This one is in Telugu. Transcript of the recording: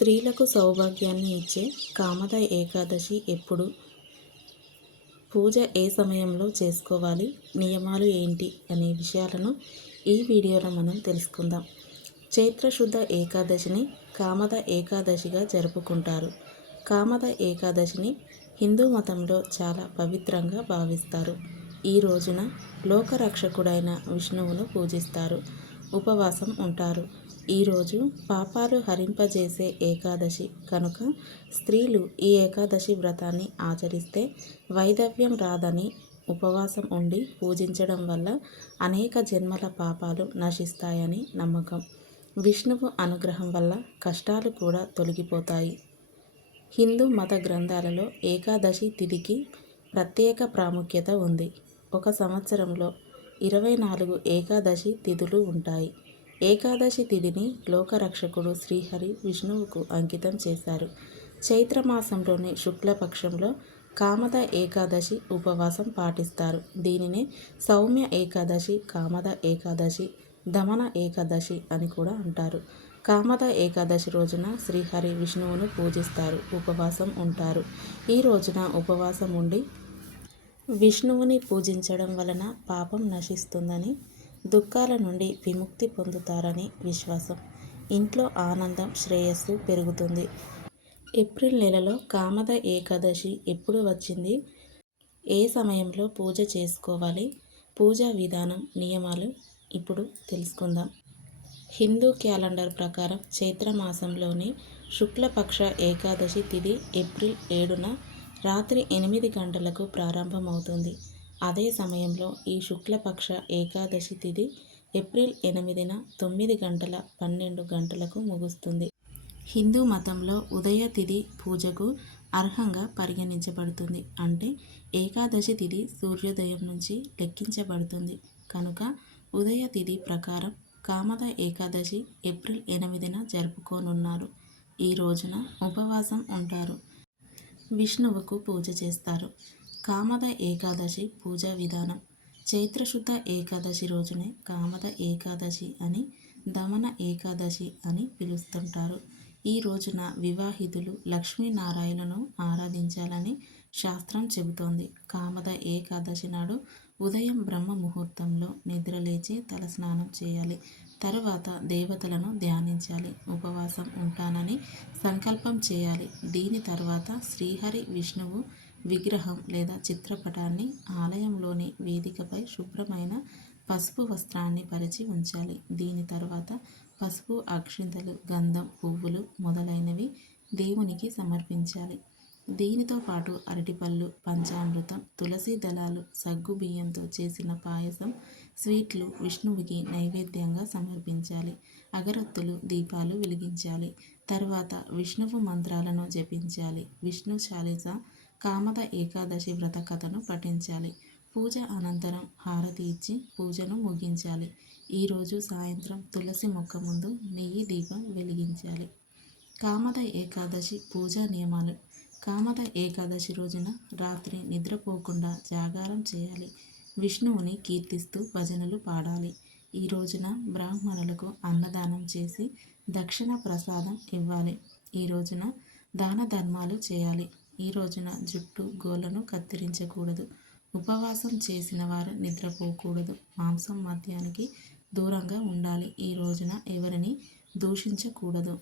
స్త్రీలకు సౌభాగ్యాన్ని ఇచ్చే కామద ఏకాదశి ఎప్పుడు? పూజ ఏ సమయంలో చేసుకోవాలి? నియమాలు ఏంటి? అనే విషయాలను ఈ వీడియోలో మనం తెలుసుకుందాం. చైత్రశుద్ధ ఏకాదశిని కామద ఏకాదశిగా జరుపుకుంటారు. కామద ఏకాదశిని హిందూ మతంలో చాలా పవిత్రంగా భావిస్తారు. ఈ రోజున లోకరక్షకుడైన విష్ణువును పూజిస్తారు. ఉపవాసం ఉంటారు. ఈరోజు పాపాలు హరింపజేసే ఏకాదశి. కనుక స్త్రీలు ఈ ఏకాదశి వ్రతాన్ని ఆచరిస్తే వైదవ్యం రాదని ఉపవాసం ఉండి పూజించడం వల్ల అనేక జన్మల పాపాలు నశిస్తాయని నమ్మకం. విష్ణువు అనుగ్రహం వల్ల కష్టాలు కూడా తొలగిపోతాయి. హిందూ మత గ్రంథాలలో ఏకాదశి తిథికి ప్రత్యేక ప్రాముఖ్యత ఉంది. ఒక సంవత్సరంలో ఇరవై నాలుగు ఏకాదశి తిథులు ఉంటాయి. ఏకాదశి తిథిని లోకరక్షకుడు శ్రీహరి విష్ణువుకు అంకితం చేశారు. చైత్రమాసంలోని శుక్లపక్షంలో కామద ఏకాదశి ఉపవాసం పాటిస్తారు. దీనిని సౌమ్య ఏకాదశి కామద ఏకాదశి దమన ఏకాదశి అని కూడా అంటారు. కామద ఏకాదశి రోజున శ్రీహరి విష్ణువును పూజిస్తారు ఉపవాసం ఉంటారు. ఈ రోజున ఉపవాసం ఉండి విష్ణువుని పూజించడం వలన పాపం నశిస్తుందని దుఃఖాల నుండి విముక్తి పొందుతారని విశ్వాసం. ఇంట్లో ఆనందం శ్రేయస్సు పెరుగుతుంది. ఏప్రిల్ నెలలో కామద ఏకాదశి ఎప్పుడు వచ్చింది? ఏ సమయంలో పూజ చేసుకోవాలి? పూజా విధానం నియమాలు ఇప్పుడు తెలుసుకుందాం. హిందూ క్యాలెండర్ ప్రకారం చైత్రమాసంలోని శుక్లపక్ష ఏకాదశి తిథి ఏప్రిల్ ఏడున రాత్రి ఎనిమిది గంటలకు ప్రారంభమవుతుంది. అదే సమయంలో ఈ శుక్లపక్ష ఏకాదశి తిథి ఏప్రిల్ ఎనిమిదిన తొమ్మిది గంటల పన్నెండు గంటలకు ముగుస్తుంది. హిందూ మతంలో ఉదయ తిథి పూజకు అర్హంగా పరిగణించబడుతుంది. అంటే ఏకాదశి తిథి సూర్యోదయం నుంచి లెక్కించబడుతుంది. కనుక ఉదయ తిథి ప్రకారం కామద ఏకాదశి ఏప్రిల్ ఎనిమిదిన జరుపుకోనున్నారు. ఈ రోజున ఉపవాసం ఉంటారు. విష్ణువుకు పూజ చేస్తారు. కామద ఏకాదశి పూజా విధానం. చైత్రశుద్ధ ఏకాదశి రోజునే కామద ఏకాదశి అని దమన ఏకాదశి అని పిలుస్తుంటారు. ఈ రోజున వివాహితులు లక్ష్మీనారాయణను ఆరాధించాలని శాస్త్రం చెబుతోంది. కామద ఏకాదశి నాడు ఉదయం బ్రహ్మ ముహూర్తంలో నిద్రలేచి తలస్నానం చేయాలి. తరువాత దేవతలను ధ్యానించాలి. ఉపవాసం ఉంటానని సంకల్పం చేయాలి. దీని తర్వాత శ్రీహరి విష్ణువు విగ్రహం లేదా చిత్రపటాన్ని ఆలయంలోని వేదికపై శుభ్రమైన పసుపు వస్త్రాన్ని పరిచి ఉంచాలి. దీని తర్వాత పసుపు అక్షింతలు గంధం పువ్వులు మొదలైనవి దేవునికి సమర్పించాలి. దీనితో పాటు అరటిపళ్ళు పంచామృతం తులసి దళాలు సగ్గు బియ్యంతో చేసిన పాయసం స్వీట్లు విష్ణువుకి నైవేద్యంగా సమర్పించాలి. అగరొత్తులు దీపాలు వెలిగించాలి. తర్వాత విష్ణువు మంత్రాలను జపించాలి. విష్ణు చాలీస కామద ఏకాదశి వ్రత కథను పఠించాలి. పూజ అనంతరం హారతి ఇచ్చి పూజను ముగించాలి. ఈరోజు సాయంత్రం తులసి మొక్క ముందు నెయ్యి దీపం వెలిగించాలి. కామద ఏకాదశి పూజా నియమాలు కామద ఏకాదశి రోజున రాత్రి నిద్రపోకుండా జాగారం చేయాలి. విష్ణువుని కీర్తిస్తూ భజనలు పాడాలి. ఈ రోజున బ్రాహ్మణులకు అన్నదానం చేసి దక్షిణ ప్రసాదం ఇవ్వాలి. ఈ రోజున దాన ధర్మాలు చేయాలి. ఈ రోజున జుట్టు గోళ్ళను కత్తిరించకూడదు. ఉపవాసం చేసిన వారు నిద్రపోకూడదు. మాంసం మద్యానికి దూరంగా ఉండాలి. ఈ రోజున ఎవరిని దూషించకూడదు.